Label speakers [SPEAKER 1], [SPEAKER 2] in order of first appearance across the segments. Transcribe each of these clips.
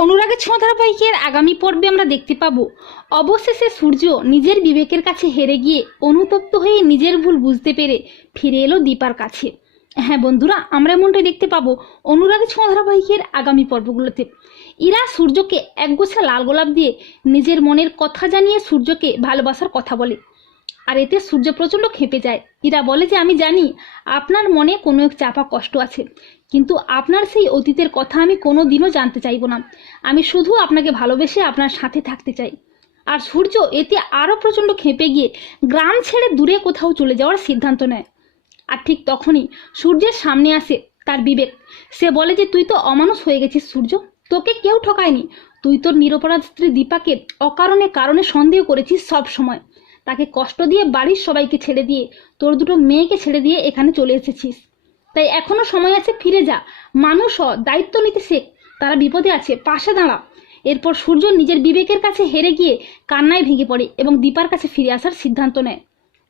[SPEAKER 1] অনুরাগের ছোঁয়া ধারাবাহিকের আগামী পর্বে আমরা দেখতে পাবো। অবশেষে সূর্য নিজের বিবেকের কাছে হেরে গিয়ে অনুতপ্ত হয়ে নিজের ভুল বুঝতে পেরে ফিরে এলো দীপার কাছে। হ্যাঁ বন্ধুরা, আমরা এমনটাই দেখতে পাবো অনুরাগের ছোঁয়া ধারাবাহিকের আগামী পর্বগুলোতে। ইরা সূর্যকে একগোছা লাল গোলাপ দিয়ে নিজের মনের কথা জানিয়ে সূর্যকে ভালোবাসার কথা বলে। আর এতে সূর্য প্রচণ্ড খেপে যায়। ইরা বলে যে, আমি জানি আপনার মনে কোনো এক চাপা কষ্ট আছে, কিন্তু আপনার সেই অতীতের কথা আমি কোনো দিনও জানতে চাইব না। আমি শুধু আপনাকে ভালোবেসে আপনার সাথে থাকতে চাই। আর সূর্য এতে আরও প্রচণ্ড খেপে গিয়ে গ্রাম ছেড়ে দূরে কোথাও চলে যাওয়ার সিদ্ধান্ত নেয়। আর ঠিক তখনই সূর্যের সামনে আসে তার বিবেক। সে বলে যে, তুই তো অমানুষ হয়ে গেছিস সূর্য। তোকে কেউ ঠকায়নি। তুই তোর নিরপরাধ স্ত্রী দীপাকে অকারণে কারণে সন্দেহ করেছিস সব সময়। তাকে কষ্ট দিয়ে বাড়ির সবাইকে ছেড়ে দিয়ে তোর দুটো মেয়েকে ছেড়ে দিয়ে এখানে চলে এসেছিস। তাই এখনও সময় আছে, ফিরে যা। মানুষ হ, দায়িত্ব নিতে শেখ। তারা বিপদে আছে, পাশে দাঁড়া। এরপর সূর্য নিজের বিবেকের কাছে হেরে গিয়ে কান্নায় ভেঙে পড়ে এবং দীপার কাছে ফিরে আসার সিদ্ধান্ত নেয়।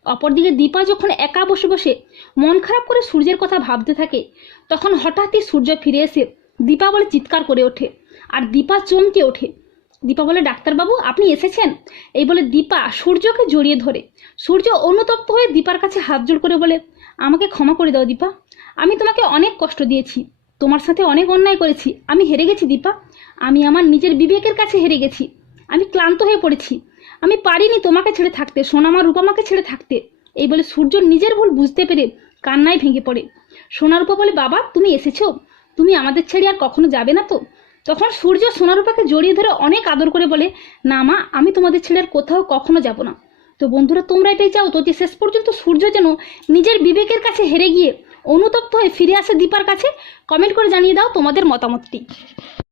[SPEAKER 1] অপরদিকে দীপা যখন একা বসে বসে মন খারাপ করে সূর্যের কথা ভাবতে থাকে, তখন হঠাৎই সূর্য ফিরে এসে দীপা বলে চিৎকার করে ওঠে, আর দীপা চমকে ওঠে। দীপা বলে, ডাক্তারবাবু, আপনি এসেছেন? এই বলে দীপা সূর্যকে জড়িয়ে ধরে। সূর্য অনুতপ্ত হয়ে দীপার কাছে হাত জোড় করে বলে, আমাকে ক্ষমা করে দাও দীপা। আমি তোমাকে অনেক কষ্ট দিয়েছি। তোমার সাথে অনেক অন্যায় করেছি। আমি হেরে গেছি দীপা। আমি আমার নিজের বিবেকের কাছে হেরে গেছি। আমি ক্লান্ত হয়ে পড়েছি। আমি পারিনি তোমাকে ছেড়ে থাকতে, সোনামা রূপামাকে ছেড়ে থাকতে। এই বলে সূর্য নিজের ভুল বুঝতে পেরে কান্নায় ভেঙে পড়ে। সোনারূপা বলে, বাবা, তুমি এসেছ? তুমি আমাদের ছেড়ে আর কখনো যাবে না তো? তখন সূর্য সোনারূপাকে জড়িয়ে ধরে অনেক আদর করে বলে, না মা, আমি তোমাদের ছেলের কোথাও কখনো যাব না। তো বন্ধুরা, তোমরা এটাই চাও তো যে শেষ পর্যন্ত সূর্য যেন নিজের বিবেকের কাছে হেরে গিয়ে অনুতপ্ত হয়ে ফিরে আসে দীপার কাছে? কমেন্ট করে জানিয়ে দাও তোমাদের মতামতটি।